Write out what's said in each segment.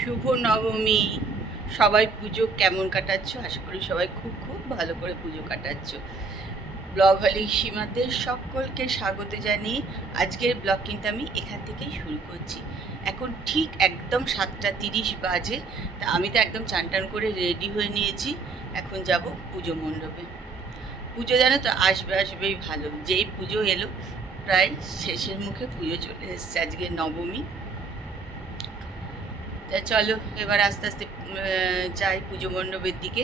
শুভ নবমী। সবাই পুজো কেমন কাটাচ্ছ? আশা করি সবাই খুব খুব ভালো করে পুজো কাটাচ্ছ। ব্লগ হলি সীমাতে সকলকে স্বাগত জানিয়ে আজকের ব্লগ কিন্তু আমি এখান থেকেই শুরু করছি। এখন ঠিক একদম সাতটা তিরিশ বাজে, তা আমি তো একদম চান টান করে রেডি হয়ে নিয়েছি। এখন যাব পুজো মণ্ডপে। পুজো জানো তো আসবে, আসবেই ভালো। যেই পুজো এলো, প্রায় শেষের মুখে পুজো চলে এসছে আজকে নবমী। তা চলো, এবার আস্তে আস্তে যাই পুজো মণ্ডপের দিকে।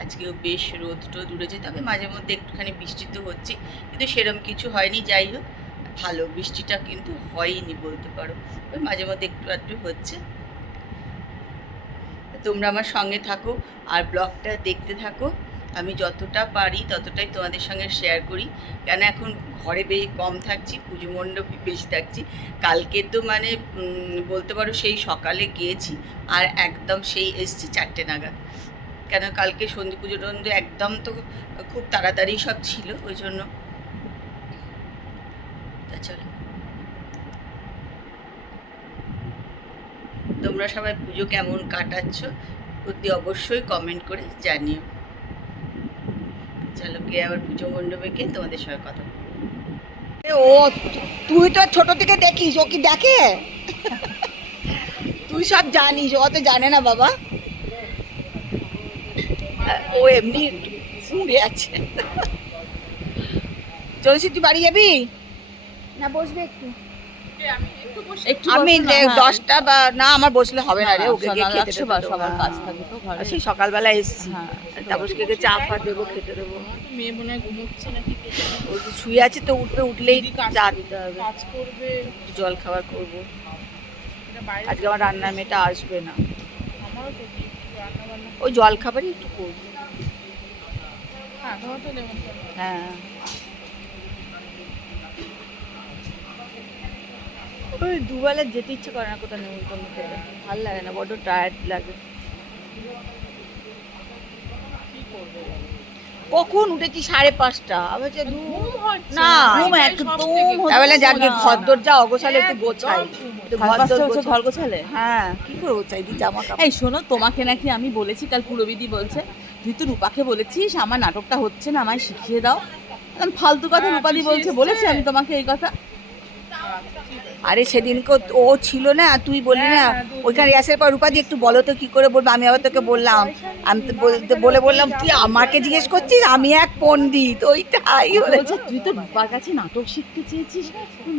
আজকেও বেশ রোদ টোদ উঠেছে, তবে মাঝে মধ্যে একটুখানি বৃষ্টি তো হচ্ছে, কিন্তু সেরকম কিছু হয়নি, যাই হোক। ভালো, বৃষ্টিটা কিন্তু হয়নি বলতে পারো ওই মাঝে মধ্যে একটু একটু হচ্ছে। তোমরা আমার সঙ্গে থাকো, আর ব্লগটা দেখতে থাকো। আমি যতটা পারি ততটাই তোমাদের সঙ্গে শেয়ার করি। কেন এখন ঘরে বেশ কম থাকছি, পুজো মণ্ডপে বেশি থাকছি। কালকে তো মানে বলতে পারো সেই সকালে গিয়েছি আর একদম সেই এসছি চারটে নাগাদ। কেন কালকে সন্ধি পুজো টন্ধে একদম তো খুব তাড়াতাড়ি সব ছিল, ওই জন্য। চলো। তোমরা সবাই পুজো কেমন কাটাচ্ছ, অতি অবশ্যই কমেন্ট করে জানিও। চলো গিয়ে আবার পুজো মণ্ডপে গিয়ে তোমাদের সঙ্গে কথা ও তুই তো ছোট থেকে দেখিস ও কি দেখে? তুই সব জানিস ও তো জানে না বাবা। ও এমনি ফুঁড়ে আছে। চলছি তুই বাড়ি যাবি? না বসবে একটু। একটু আমি। দশটা বা না আমার বসলে হবে না রে হ্যাঁ, ওকে গিয়ে খেতে দেবো। সবার হ্যাঁ। কাজ থাকে তো ঘরে। সেই সকালবেলা এসছি। হ্যাঁ, তাপসকে গিয়ে চা ফা দেবো খেতে দেবো। মেয়ে মনে হয় ঘুমোচ্ছে নাকি ও তো শুয়ে আছে তো উঠবে উঠলেই চা দিতে হবে। কাজ করবে। জল খাবার করব। আজকে আমার রান্নার মেয়েটা আসবে না। কি ওই জল খাবারই একটু করব। হ্যাঁ। ওই দুবেলা যেতে ইচ্ছে করে না কোথাও নেমন্তন্ন খেতে ভালো লাগে না বড্ড টায়ার্ড লাগে। কখন উঠেছি? সাড়ে পাঁচটা। আবার যে দু ঘুম না, ঘুম একদম তাহলে যাকে ঘর দরজা অগোছালে একটু গোছাই। ঘর গোছালে? হ্যাঁ। কি করে গোছাই? দি জামা কাপড়। এই শোনো তোমাকে নাকি আমি বলেছি কাল পুরবিদি বলছে। তুই তো রূপাকে বলেছিস আমার নাটকটা হচ্ছে না আমায় শিখিয়ে দাও। ফালতু কথা হ্যাঁ, পিসি বলছে বলেছি আমি তোমাকে এই কথা। আরে সেদিনকে ও- ও ছিল না তুই বললি না ওইখানে রিহার্সেল পর রূপাদি একটু বলো তো কি করে বলব আমি আবার তোকে বললাম। আমি তো বলতে বলে বললাম তুই আমাকে জিজ্ঞেস করছিস? আমি এক পণ্ডিত ওইটাই বলে বলছে তুই তো রূপার কাছে নাটক শিখতে চেয়েছিস?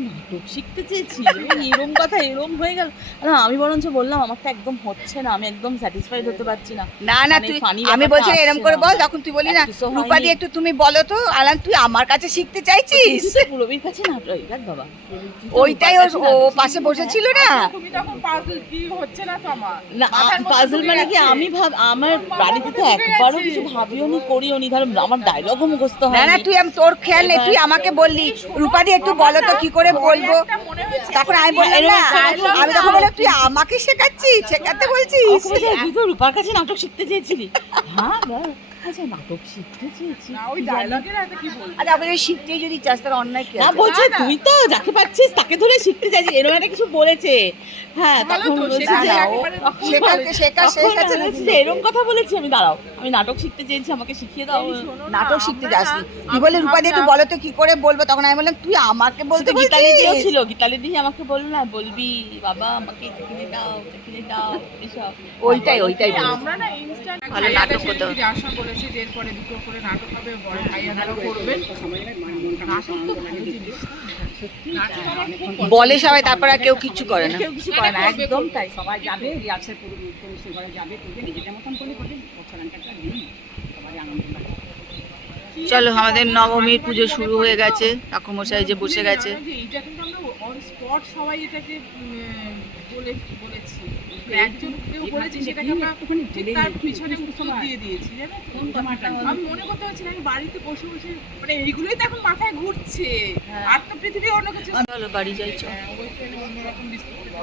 নাটক শিখতে চেয়েছিস? এরম কথা এরম হয়ে গেল। না আমি বরঞ্চ বললাম আমার তো একদম হচ্ছে না আমি একদম স্যাটিসফাইড হতে পারছি না। না না মানে তুই আমি বলছি এরম করে বল তখন তুই বলি না। রূপাদি একটু তুমি বলো তো আলাম তুই আমার কাছে শিখতে চাইছিস? পুরবির কাছে নাটক বাবা। ওইটাই রূপার ও পাশে বসেছিল না? তুমি তখন পাজল কি হচ্ছে না তো আমার? না পাজল মানে কি আমি ভাব আমার বাড়িতে তো একবারও কিছু ভাবিও নি করিও নি। ধর আমার ডায়লগও মুখস্থ হয় না তুই আমি তোর খেয়াল নেই তুই আমাকে বললি রূপাদি একটু বলো তো কি করে বলব? তখন আমি বললাম না আমি তখন বললাম তুই আমাকে শেখাচ্ছিস শেখাতে বলছিস? তুই তো রূপার কাছে নাটক শিখতে চেয়েছিলি। হ্যাঁ। আচ্ছা নাটক শিখতে চেয়েছি না ওই ডায়লগের এত কি বলছে আরে আমাদের শিখতেই যদি চাস তার অন্যায় কি না বলছে। তুই তো যাকে পাচ্ছিস তাকে ধরে শিখতে চাইছিস এরকম একটা কিছু বলেছে। হ্যাঁ তখন তো, বলছে যে- এরকম কথা বলেছি আমি দাঁড়াও। আমি নাটক শিখতে চেয়েছি আমাকে শিখিয়ে দাও। নাটক শিখতে যাসনি না- তুই বলে আমি রূপাদি একটু বলো তো কি করে বলব? তখন আমি বললাম তুই আমাকে বলতে গীতালি দিয়েও ছিল। গীতালি দিয়ে আমাকে বলল না বলবি বাবা আমাকে কিনে দাও কিনে দাও এসব। ওইটাই ওইটাই আমরা না ইনস্ট্যান্ট ভালো নাটক করতে আশা করেছি এরপরে দুটো করে নাটক হবে বড় ভাইয়াদারও করবেন। বলে সবাই তারপর আর কেউ কিচ্ছু করে না। কেউ কিছু করে না একদম তাই। সবাই যাবে করে যাবে করবে নিজেদের মতন করে করবে বছরানটা দিন সবারই আনন্দ চলো আমাদের নবমীর পুজো শুরু হয়ে গেছে। ঠাকুরমশাই যে বসে গেছে। এইটা কিন্তু আমরা অন স্পট সবাই এটাকে বলে বলেছি। একজন কেউ বলেছে সেটাকে আমরা ঠিক তার পিছনে উত্তর দিয়ে দিয়েছি জানো? তো? কোন জামাটা? আমি মনে করতে পারছি আমি বাড়িতে বসে বসে মানে এইগুলোই তো এখন মাথায় ঘুরছে। হ্যাঁ। আর তো পৃথিবী অন্য কিছু চলো বাড়ি যাই চল। হ্যাঁ, অন্যরকম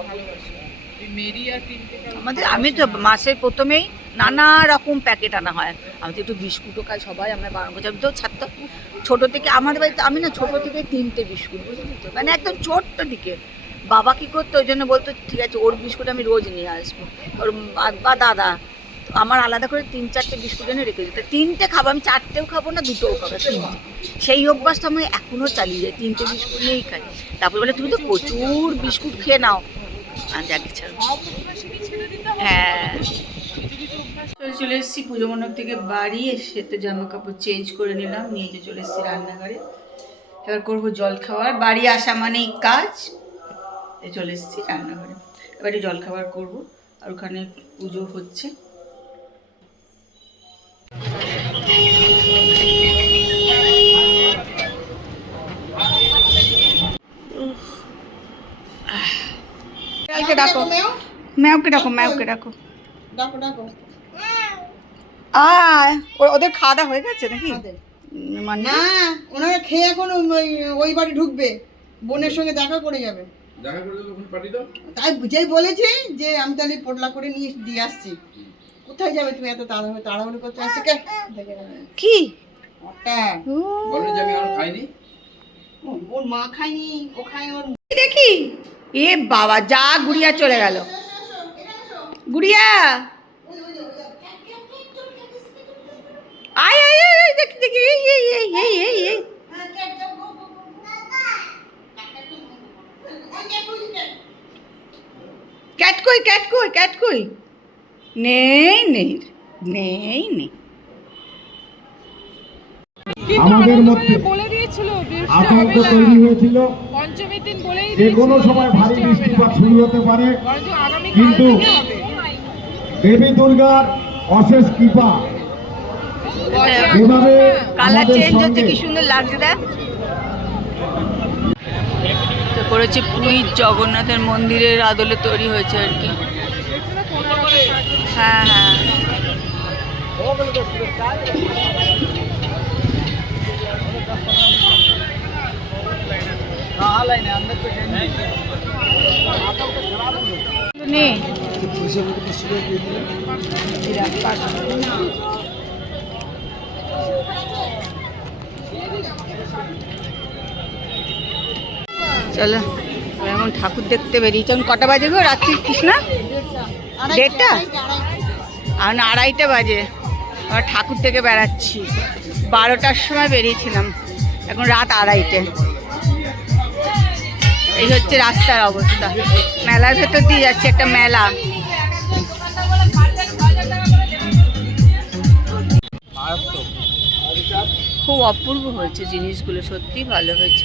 ভালোবাসি। ক্রিমকে আমাদের আমি তো মাসের প্রথমেই নানা রকম প্যাকেট আনা হয়। আমি তো একটু বিস্কুটও খাই সবাই আমরা বারণ করছি। আমি তো ছাড়তো ছোটো থেকে আমাদের বাড়িতে আমি না ছোটো থেকে তিনটে বিস্কুট বুঝলি তো? মানে একদম ছোট্ট দিকে বাবা কি করতো? ওই জন্য বলতো, ঠিক আছে, ওর বিস্কুট আমি রোজ নিয়ে আসব। ওর বা- দাদা, আমার আলাদা করে তিন, চারটে বিস্কুট এনে রেখে দিতে। তিনটে খাব, আমি চারটেও খাব না, দুটোও খাব। সেই অভ্যাসটা আমি এখনও চালিয়ে যাই, তিনটে বিস্কুট নিয়েই খাই। তারপরে বলে, তুমি তো প্রচুর বিস্কুট খেয়ে নাও। আর যাকে ছাড়ো। হ্যাঁ। চলে এসেছি পুজো মণ্ডপ থেকে বাড়ি, এসে তো জামা কাপড় চেঞ্জ করে নিলাম, নিয়ে যে চলে এসেছি রান্নাঘরে। এবার করব জল খাবার বাড়ি আসা মানেই কাজ চলে এসেছি রান্নাঘরে। এবারে জল খাবার করব আর ওখানে পুজো হচ্ছে। কালকে ডাকো। ডাকো ডাকো। ডাকো ডাকো। আয় ওদের খাওয়া দাওয়া হয়ে গেছে নাকি? না ওনারা খেয়ে এখন ওই ওই বাড়ি ঢুকবে। বোনের সঙ্গে দেখা করে যাবে। দেখা করে দেবো পাঠিয়ে দাও। তাই বুঝেই বলেছে যে আমি তাহলে পোটলা করে নিয়ে দিয়ে আসছি। কোথায় যাবে তুমি এত তাড়াহুড়ো তাড়াহুড়ো করতে আসছে কে? কি? ওটা বলল যে আমি আর খাইনি। ওর মা খায়নি ও খায় ওর দেখি। এ বাবা যা গুড়িয়া চলে গেল। গুড়িয়া। আয় আয় আয় আয়, দেখি দেখি এই এই এই এই এই এই ক্যাট কই ক্যাট কই ক্যাট কই? নেই নেই নেই নেই। আমাদের মধ্যে বলে দিয়েছিল আতঙ্ক তৈরি হয়েছিল। পঞ্চমীর দিন বলেই যে কোনো সময় ভারী বৃষ্টিপাত শুরু হতে পারে। কিন্তু দেবী দুর্গার অশেষ কৃপা। এভাবে কালার চেঞ্জ হচ্ছে কি সুন্দর লাগছে দেখ। করেছে পুরীর জগন্নাথের মন্দিরের আদলে তৈরি হয়েছে আর কি। হ্যাঁ হ্যাঁ। নে চলো এখন ঠাকুর দেখতে বেরিয়েছি এখন কটা বাজে গো রাত্রি, কৃষ্ণা? দেড়টা? এখন আড়াইটা বাজে। আমরা ঠাকুর থেকে বেড়াচ্ছি। বারোটার সময় বেরিয়েছিলাম। এখন রাত আড়াইটে। এই হচ্ছে রাস্তার অবস্থা। মেলার ভেতর দিয়ে যাচ্ছে, একটা মেলা। খুব অপূর্ব হয়েছে জিনিসগুলো সত্যি ভালো হয়েছে।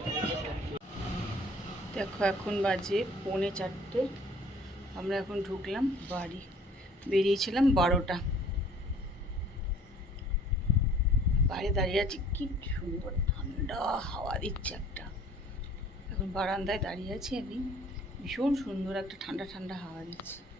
দেখো, এখন বাজে পৌনে চারটে। আমরা এখন ঢুকলাম বাড়ি। বেরিয়েছিলাম বারোটা। বাইরে দাঁড়িয়ে আছি, কি সুন্দর ঠান্ডা হাওয়া দিচ্ছে একটা। এখন বারান্দায় দাঁড়িয়ে আছি আমি। ভীষণ সুন্দর একটা ঠান্ডা ঠান্ডা হাওয়া দিচ্ছে।